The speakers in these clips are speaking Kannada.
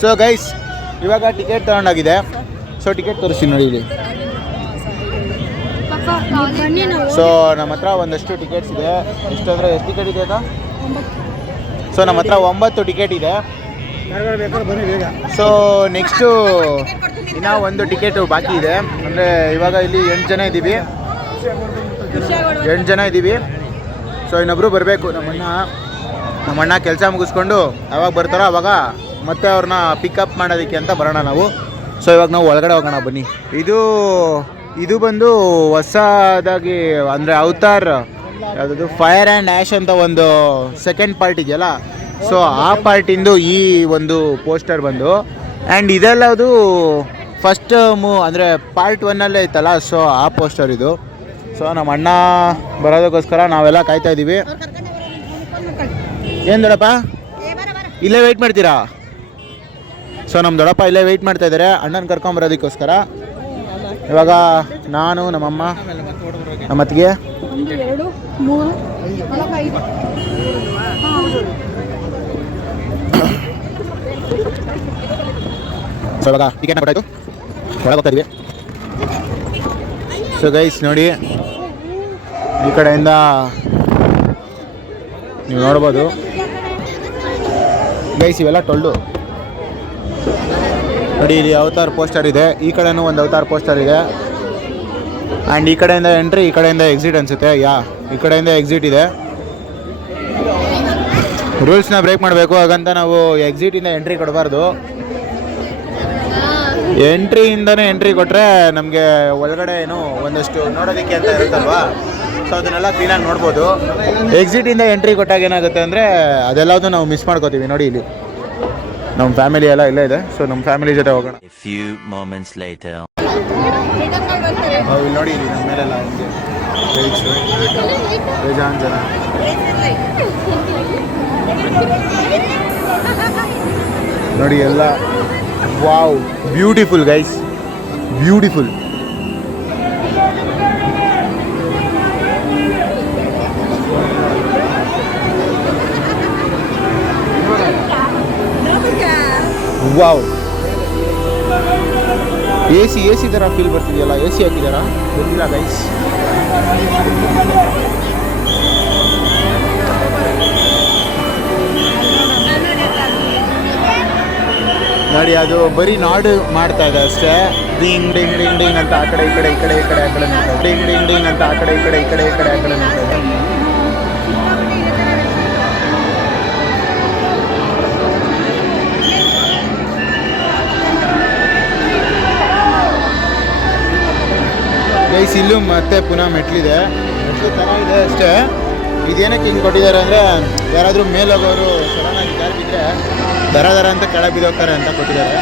ಸೊ ಗೈಸ್ ಇವಾಗ ಟಿಕೆಟ್ ತಗೊಂಡಾಗಿದೆ. ಸೊ ಟಿಕೆಟ್ ತೋರಿಸ್ತೀನಿ ನೋಡಿ ಇಲ್ಲಿ. ಸೊ ನಮ್ಮ ಹತ್ರ ಒಂದಷ್ಟು ಟಿಕೆಟ್ಸ್ ಇದೆ. ಎಷ್ಟು ಅಂದರೆ ಎಷ್ಟು ಟಿಕೆಟ್ ಇದೆ ಅಕ್ಕ? ಸೊ ನಮ್ಮ ಹತ್ರ 9 ಟಿಕೆಟ್ ಇದೆ. ಸೊ ನೆಕ್ಸ್ಟು ಇನ್ನೂ ಒಂದು ಟಿಕೆಟು ಬಾಕಿ ಇದೆ. ಅಂದರೆ ಇವಾಗ ಇಲ್ಲಿ 8 ಜನ ಇದ್ದೀವಿ. ಸೊ ಇನ್ನೊಬ್ಬರು ಬರಬೇಕು. ನಮ್ಮಣ್ಣ ಕೆಲಸ ಮುಗಿಸ್ಕೊಂಡು ಯಾವಾಗ ಬರ್ತಾರೋ ಅವಾಗ ಮತ್ತೆ ಅವ್ರನ್ನ ಪಿಕಪ್ ಮಾಡೋದಕ್ಕೆ ಅಂತ ಬರೋಣ ನಾವು. ಸೊ ಇವಾಗ ನಾವು ಒಳಗಡೆ ಹೋಗೋಣ ಬನ್ನಿ. ಇದು ಬಂದು ಹೊಸದಾಗಿ ಅಂದರೆ ಅವತಾರ್ ಯಾವುದದು ಫೈರ್ ಆ್ಯಂಡ್ ಆ್ಯಶ್ ಅಂತ ಒಂದು ಸೆಕೆಂಡ್ ಪಾರ್ಟ್ ಇದೆಯಲ್ಲ, ಸೊ ಆ ಪಾರ್ಟಿಂದು ಈ ಒಂದು ಪೋಸ್ಟರ್ ಬಂದು. ಆ್ಯಂಡ್ ಇದೆಲ್ಲದು ಫಸ್ಟ್ ಅಂದರೆ ಪಾರ್ಟ್ 1 ಇತ್ತಲ್ಲ, ಸೊ ಆ ಪೋಸ್ಟರ್ ಇದು. ಸೊ ನಮ್ಮ ಅಣ್ಣ ಬರೋದಕ್ಕೋಸ್ಕರ ನಾವೆಲ್ಲ ಕಾಯ್ತಾ ಇದ್ದೀವಿ. ಏನು ದೊಡ್ಡಪ್ಪ ಇಲ್ಲೇ ವೆಯ್ಟ್ ಮಾಡ್ತೀರಾ? ಸೊ ನಮ್ಮ ದೊಡ್ಡಪ್ಪ ಇಲ್ಲೇ ವೆಯ್ಟ್ ಮಾಡ್ತಾ ಇದ್ದಾರೆ ಅಣ್ಣನ ಕರ್ಕೊಂಬರೋದಕ್ಕೋಸ್ಕರ. ಇವಾಗ ನಾನು, ನಮ್ಮಮ್ಮ, ನಮ್ಮ ಅತ್ತಿಗೆ ಸೊ ಇವಾಗ ಟಿಕೆಟ್ನ ಕೊಟ್ಟಾಯ್ತು, ಒಳಗೆ ಹೋಗ್ತಾ ಇದೀವಿ. ಸೊ ಗೈಸ್ ನೋಡಿ, ಈ ಕಡೆಯಿಂದ ನೀವು ನೋಡ್ಬೋದು ಗೈಸ್, ಇವೆಲ್ಲ ಟೊಳ್ಳು ನೋಡಿ. ಇಲ್ಲಿ ಅವತಾರ್ ಪೋಸ್ಟರ್ ಇದೆ, ಈ ಕಡೆನೂ ಒಂದು ಅವತಾರ್ ಪೋಸ್ಟರ್ ಇದೆ. ಆ್ಯಂಡ್ ಈ ಕಡೆಯಿಂದ ಎಂಟ್ರಿ, ಈ ಕಡೆಯಿಂದ ಎಕ್ಸಿಟ್ ಅನಿಸುತ್ತೆ. ಈ ಕಡೆಯಿಂದ ಎಕ್ಸಿಟ್ ಇದೆ. ರೂಲ್ಸ್ನ ಬ್ರೇಕ್ ಮಾಡಬೇಕು, ಹಾಗಂತ ನಾವು ಎಕ್ಸಿಟಿಂದ ಎಂಟ್ರಿ ಕೊಡಬಾರ್ದು. ಎಂಟ್ರಿಯಿಂದನೇ ಎಂಟ್ರಿ ಕೊಟ್ಟರೆ ನಮಗೆ ಒಳಗಡೆ ಏನು ಒಂದಷ್ಟು ನೋಡೋದಕ್ಕೆ ಅಂತ ಇರುತ್ತಲ್ವಾ, ಸೊ ಅದನ್ನೆಲ್ಲ ಕ್ಲೀನಾಗಿ ನೋಡ್ಬೋದು. ಎಕ್ಸಿಟಿಂದ ಎಂಟ್ರಿ ಕೊಟ್ಟಾಗ ಏನಾಗುತ್ತೆ ಅಂದರೆ ಅದೆಲ್ಲದೂ ನಾವು ಮಿಸ್ ಮಾಡ್ಕೋತೀವಿ. ನೋಡಿ ಇಲ್ಲಿ ನಮ್ಮ ಫ್ಯಾಮಿಲಿ ಎಲ್ಲ ಇಲ್ಲೇ ಇದೆ. ಸೊ ನಮ್ಮ ಫ್ಯಾಮಿಲಿ ಜೊತೆ ಹೋಗೋಣ. ಇಲ್ಲಿ ನೋಡಿ, ಇಲ್ಲಿ ನಮ್ಮ ಮೇಲೆಲ್ಲ ಬೇಜಾನ್ ಜನ. ನೋಡಿ ಎಲ್ಲ, wow, beautiful guys, beautiful. Wow, A C ಥರ ಫೀಲ್ ಬರ್ತಿದೆಯಲ್ಲ. ಎ ಸಿ ಹಾಕಿದಾರಾ ಗೊತ್ತಿಲ್ಲ ಗೈಸ್. ನೋಡಿ ಅದು ಬರೀ ನಾಡು ಮಾಡ್ತಾ ಇದೆ ಅಷ್ಟೇ. ಡಿಂಗ್ ಡಿಂಗ್ ಡಿಂಗ್ ಡಿಂಗ್ ಅಂತ ಆ ಕಡೆ ಈ ಕಡೆ ಆ ಕಡೆ ಡಿಂಗ್ ಡಿಂಗ್ ಡಿಂಗ್ ಅಂತ ಆ ಕಡೆ ಈ ಕಡೆ ಆ ಕಡೆ ಗೈಸ್. ಇಲ್ಲೂ ಮತ್ತೆ ಪುನಃ ಮೆಟ್ಲಿದೆ. ಮೆಟ್ಲು ಚೆನ್ನಾಗಿದೆ ಅಷ್ಟೇ. ಇದೇನಕ್ಕೆ ಹಿಂಗೆ ಕೊಟ್ಟಿದ್ದಾರೆ ಅಂದರೆ ಯಾರಾದರೂ ಮೇಲೋಗೋರು ಸಡನ್ನಾಗಿ ಜಾರಿ ಬಿದ್ದರೆ ದರ ಅಂತ ಕೆಳಗೆ ಬಿದ್ದೋಗ್ತಾರೆ ಅಂತ ಕೊಟ್ಟಿದ್ದಾರೆ.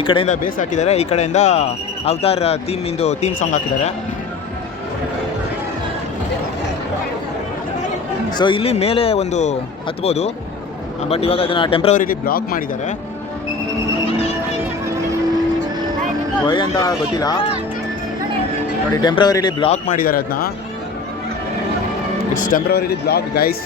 ಈ ಕಡೆಯಿಂದ ಬೇಸ್ ಹಾಕಿದ್ದಾರೆ, ಈ ಕಡೆಯಿಂದ ಅವತಾರ್ ಥೀಮ್ ಸಾಂಗ್ ಹಾಕಿದ್ದಾರೆ. ಸೊ ಇಲ್ಲಿ ಮೇಲೆ ಒಂದು ಹತ್ಬೋದು, ಬಟ್ ಇವಾಗ ಅದನ್ನು ಟೆಂಪ್ರವರಿಲಿ ಬ್ಲಾಕ್ ಮಾಡಿದ್ದಾರೆ. ವೈ ಅಂತ ಗೊತ್ತಿಲ್ಲ ನೋಡಿ, ಟೆಂಪ್ರವರಿಲಿ ಬ್ಲಾಕ್ ಮಾಡಿದ್ದಾರೆ ಅದನ್ನ. It's temporarily block guys.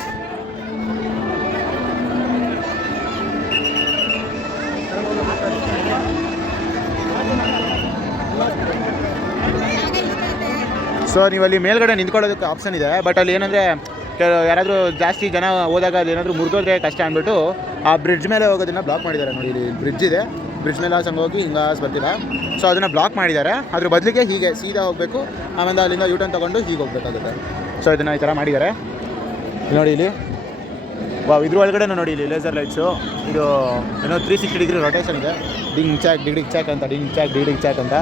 So ನೀವಲ್ಲಿ ಮೇಲ್ಗಡೆ ನಿಂತ್ಕೊಳ್ಳೋದಕ್ಕೆ ಆಪ್ಷನ್ ಇದೆ, ಬಟ್ ಅಲ್ಲಿ ಏನಂದರೆ ಯಾರಾದರೂ ಜಾಸ್ತಿ ಜನ ಹೋದಾಗ ಅದೇನಾದರೂ ಮುರಿದೋದ್ರೆ ಕಷ್ಟ ಅಂದ್ಬಿಟ್ಟು ಆ ಬ್ರಿಡ್ಜ್ ಮೇಲೆ ಹೋಗೋದನ್ನು ಬ್ಲಾಕ್ ಮಾಡಿದ್ದಾರೆ. ನೋಡಿ ಇಲ್ಲಿ ಬ್ರಿಡ್ಜ್ ಇದೆ, ಬ್ರಿಡ್ಜ್ ಮೇಲೆ ಸಂಗ ಹೋಗಿ ಹಿಂಗಾಸ್ ಬರ್ತಿಲ್ಲ. ಸೊ ಅದನ್ನು ಬ್ಲಾಕ್ ಮಾಡಿದ್ದಾರೆ. ಅದ್ರ ಬದಲಿಗೆ ಹೀಗೆ ಸೀದಾ ಹೋಗಬೇಕು, ಆಮೇಲೆ ಅಲ್ಲಿಂದ ಯೂಟರ್ನ್ ತೊಗೊಂಡು ಹೀಗೆ ಹೋಗಬೇಕಾಗುತ್ತೆ. ಸೊ ಇದನ್ನು ಈ ಥರ ಮಾಡಿದ್ದಾರೆ ನೋಡಿ ಇಲ್ಲಿ. ಇದ್ರ ಒಳಗಡೆ ನೋಡಿ ಇಲ್ಲಿ ಲೇಸರ್ ಲೈಟ್ಸು. ಇದು ಏನೋ 360 ಡಿಗ್ರಿ ರೊಟೇಷನ್ ಇದೆ. ಡಿಂಗ್ ಚಾಕ್ ಡಿಗ್ ಚಾಕ್ ಅಂತ, ಡಿಂಗ್ ಚಾಕ್ ಡಿಗ್ ಚಾಕ್ ಅಂತ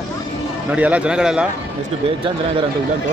ನೋಡಿ. ಎಲ್ಲ ಜನಗಳೆಲ್ಲ ಎಷ್ಟು ಬೇಜಾನ್ ಜನ ಇದ್ದಾರೆ ಅಂತ ಇಲ್ಲಂತೂ.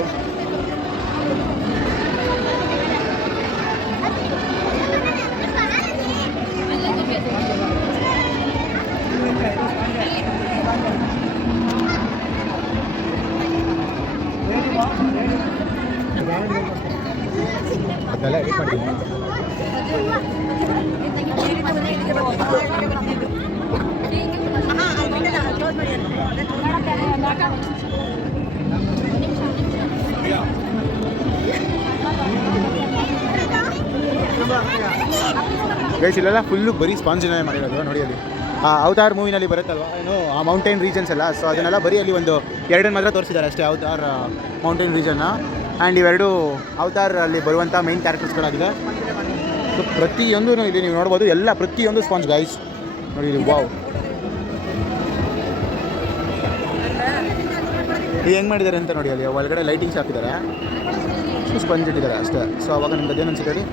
ಗೈಸ್ ಇಲ್ಲೆಲ್ಲ ಫುಲ್ಲು ಬರೀ ಸ್ಪಾನ್ಸರ್ನೇ ಮಾಡಿರೋದು ನೋಡಿ ಅಲ್ಲಿ. ಆ ಅವತಾರ್ ಮೂವಿನಲ್ಲಿ ಬರುತ್ತಲ್ವ ಏನು ಆ ಮೌಂಟೇನ್ ರೀಜನ್ಸ್ ಎಲ್ಲ, ಸೊ ಅದನ್ನೆಲ್ಲ ಬರೀ ಅಲ್ಲಿ ಒಂದು ಎರಡನ್ನು ಮಾತ್ರ ತೋರಿಸಿದ್ದಾರೆ ಅಷ್ಟೇ, ಅವತಾರ್ ಮೌಂಟೇನ್ ರೀಜನ್ನ. ಆ್ಯಂಡ್ ಇವೆರಡು ಅವತಾರ್ ಅಲ್ಲಿ ಬರುವಂಥ ಮೈನ್ ಕ್ಯಾರೆಕ್ಟರ್ಸ್ಗಳಾಗಿದೆ. ಸೊ ಪ್ರತಿಯೊಂದು ಇಲ್ಲಿ ನೀವು ನೋಡ್ಬೋದು, ಎಲ್ಲ ಪ್ರತಿಯೊಂದು ಸ್ಪಾಂಜ್ ಗೈಸ್ ನೋಡಿ ಇದು. ವಾವ್, ಇದು ಹೆಂಗೆ ಮಾಡಿದ್ದಾರೆ ಅಂತ ನೋಡಿ, ಅಲ್ಲಿ ಒಳಗಡೆ ಲೈಟಿಂಗ್ಸ್ ಹಾಕಿದ್ದಾರೆ, ಸ್ಪಂಜ್ ಇಟ್ಟಿದ್ದಾರೆ ಅಷ್ಟೇ. ಸೊ ಅವಾಗ ನಿಮ್ಗೆ ಅದೇನು ಅನ್ಸುತ್ತೆ ಹೇಳಿ?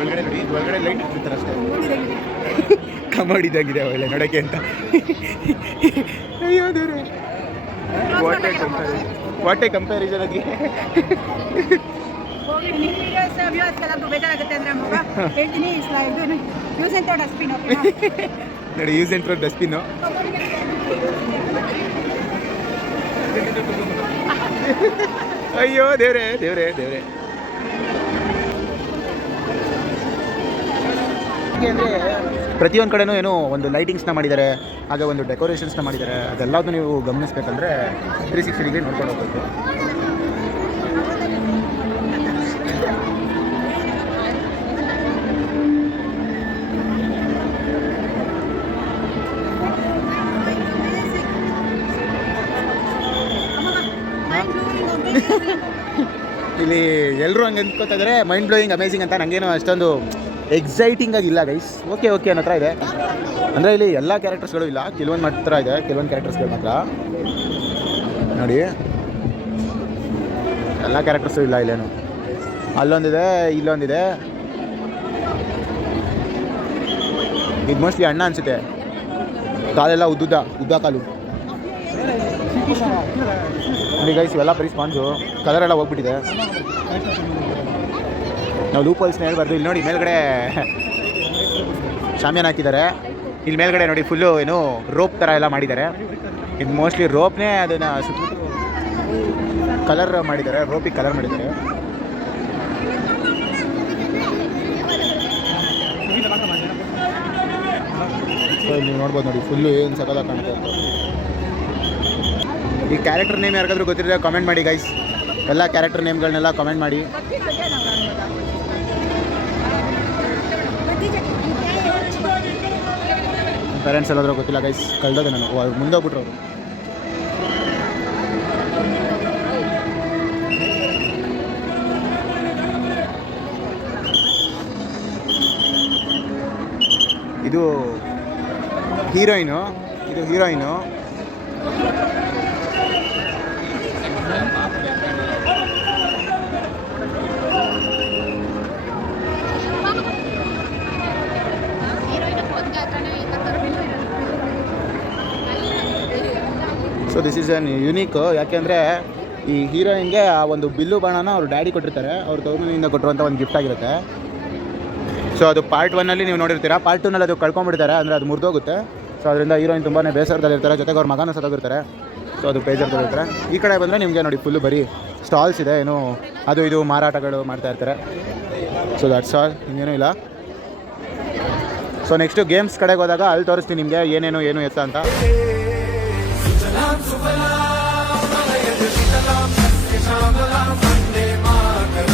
ಒಳಗಡೆ ನೋಡಿ, ಇದು ಒಳಗಡೆ ಲೈಟ್ ಇಟ್ಟಿರ್ತಾರೆ ಅಷ್ಟೇ, ಕಮಾಡಿದಾಗಿದೆ ಒಳ್ಳೆ ನೋಡೋಕ್ಕೆ ಅಂತ. ಅಯ್ಯೋ ದೇವ್ರೆ, ವಾಟ್ ಎ ಕಂಪ್ಯಾರಿಸನ್ ಅದಕ್ಕೆ. ನೋಡಿ ಯೂಸ್ ಆ್ಯಂಡ್ ಥ್ರೋ ಡಸ್ಟ್ಬಿನ್ನು. ಅಯ್ಯೋ ದೇವ್ರೆ ದೇವ್ರೆ ದೇವ್ರೆ. ಅಂದರೆ ಪ್ರತಿಯೊಂದು ಕಡೆನೂ ಏನೋ ಒಂದು ಲೈಟಿಂಗ್ಸ್ನ ಮಾಡಿದ್ದಾರೆ, ಹಾಗೆ ಒಂದು ಡೆಕೋರೇಷನ್ಸ್ನ ಮಾಡಿದ್ದಾರೆ. ಅದೆಲ್ಲದೂ ನೀವು ಗಮನಿಸ್ಬೇಕಂದ್ರೆ 360 ಡಿಗ್ರಿ ನೋಡ್ಕೊಂಡು ಹೋಗ್ಬೇಕು. ಇಲ್ಲಿ ಎಲ್ಲರೂ ಹಂಗೆ ಅಂದ್ಕೋತಾ ಇದ್ದಾರೆ ಮೈಂಡ್ ಬ್ಲೋಯಿಂಗ್ ಅಮೇಝಿಂಗ್ ಅಂತ. ನನಗೇನು ಅಷ್ಟೊಂದು ಎಕ್ಸೈಟಿಂಗ್ ಆಗಿಲ್ಲ ಗೈಸ್. ಓಕೆ ಅನ್ನೋ ಹತ್ರ ಇದೆ. ಅಂದರೆ ಇಲ್ಲಿ ಎಲ್ಲ ಕ್ಯಾರೆಕ್ಟರ್ಸ್ಗಳು ಇಲ್ಲ, ಕೆಲವೊಂದು ಮಾತ್ರ ಇದೆ, ಕೆಲವೊಂದು ಕ್ಯಾರೆಕ್ಟರ್ಸ್ಗಳು ಮಾತ್ರ ನೋಡಿ. ಎಲ್ಲ ಕ್ಯಾರೆಕ್ಟರ್ಸು ಇಲ್ಲ ಇಲ್ಲೇನು. ಅಲ್ಲೊಂದಿದೆ, ಇಲ್ಲೊಂದಿದೆ. ಇದು ಮೋಸ್ಟ್ಲಿ ಅಣ್ಣ ಅನಿಸುತ್ತೆ, ಕಾಲೆಲ್ಲ ಉದ್ದ ಕಾಲು ನೋಡಿ ಗೈಸ್. ಇವೆಲ್ಲ ಬರೀ ಸ್ಪಾಂಜು, ಕಲರೆಲ್ಲ ಹೋಗ್ಬಿಟ್ಟಿದೆ. ನಾವು ಲೂಪಲ್ಸ್ನ ಹೇಳ್ಬಾರ್ದು. ಇಲ್ಲಿ ನೋಡಿ ಮೇಲ್ಗಡೆ ಶಾಮಿಯಾನ ಹಾಕಿದ್ದಾರೆ. ಇಲ್ಲಿ ಮೇಲ್ಗಡೆ ನೋಡಿ ಫುಲ್ಲು ಏನು ರೋಪ್ ಥರ ಎಲ್ಲ ಮಾಡಿದ್ದಾರೆ. ಇದು ಮೋಸ್ಟ್ಲಿ ರೋಪ್ನೇ, ಅದನ್ನು ಸುತ್ತಮುತ್ತ ಕಲರ್ ಮಾಡಿದ್ದಾರೆ, ರೋಪಿಗೆ ಕಲರ್ ಮಾಡಿದ್ದಾರೆ. ನೀವು ನೋಡ್ಬೋದು ನೋಡಿ ಫುಲ್ಲು ಏನು ಸಕಲ ಕಾಣುತ್ತೆ ಅಂತ. ಈ ಕ್ಯಾರೆಕ್ಟರ್ ನೇಮ್ ಯಾರಿಗಾದ್ರೂ ಗೊತ್ತಿದ್ರೆ ಕಾಮೆಂಟ್ ಮಾಡಿ ಗೈಸ್. ಎಲ್ಲ ಕ್ಯಾರೆಕ್ಟರ್ ನೇಮ್ಗಳನ್ನೆಲ್ಲ ಕಾಮೆಂಟ್ ಮಾಡಿ. ಪೇರೆಂಟ್ಸ್ ಎಲ್ಲಾದರೂ ಗೊತ್ತಿಲ್ಲ ಗೈಸ್, ಕಳೆದೋದೆ ನಾನು, ಮುಂದೋಗ್ಬಿಟ್ರು ಅವರು. ಇದು heroine, so this is an unique. ಯಾಕೆಂದರೆ ಈ ಹೀರೋಯಿನ್ಗೆ ಆ ಒಂದು ಬಿಲ್ಲು ಬಾಣನ ಅವ್ರ ಡ್ಯಾಡಿ ಕೊಟ್ಟಿರ್ತಾರೆ, ಅವ್ರ ತವರಿನಿಂದ ಕೊಟ್ಟಿರುವಂಥ ಒಂದು ಗಿಫ್ಟ್ ಆಗಿರುತ್ತೆ. ಸೊ ಅದು ಪಾರ್ಟ್ 1 ನೀವು ನೋಡಿರ್ತೀರಾ. ಪಾರ್ಟ್ 2 ಅದು ಕಳ್ಕೊಂಡ್ಬಿಡ್ತಾರೆ, ಅಂದರೆ ಅದು ಮುರಿದೋಗುತ್ತೆ. ಸೊ ಅದರಿಂದ ಹೀರೋಯಿನ್ ತುಂಬಾ ಬೇಸರದಲ್ಲಿರ್ತಾರೆ, ಜೊತೆಗೆ ಅವ್ರ ಮಗನೂ ಸತ್ತೋಗಿರ್ತಾರೆ. ಸೊ ಅದು ಬೇಜಾರದಲ್ಲಿರ್ತಾರೆ. ಈ ಕಡೆ ಬಂದರೆ ನಿಮಗೆ ನೋಡಿ ಫುಲ್ಲು ಬರೀ ಸ್ಟಾಲ್ಸ್ ಇದೆ, ಏನು ಅದು ಇದು ಮಾರಾಟಗಳು ಮಾಡ್ತಾ ಇರ್ತಾರೆ. ಸೊ ದಟ್ಸ್ ಆಲ್, ಇನ್ನೇನೂ ಇಲ್ಲ. ಸೊ ನೆಕ್ಸ್ಟು ಗೇಮ್ಸ್ ಕಡೆಗೆ ಹೋದಾಗ ಅಲ್ಲಿ ತೋರಿಸ್ತೀನಿ ನಿಮಗೆ ಏನೇನು ಏನು ಎತ್ತ ಅಂತ.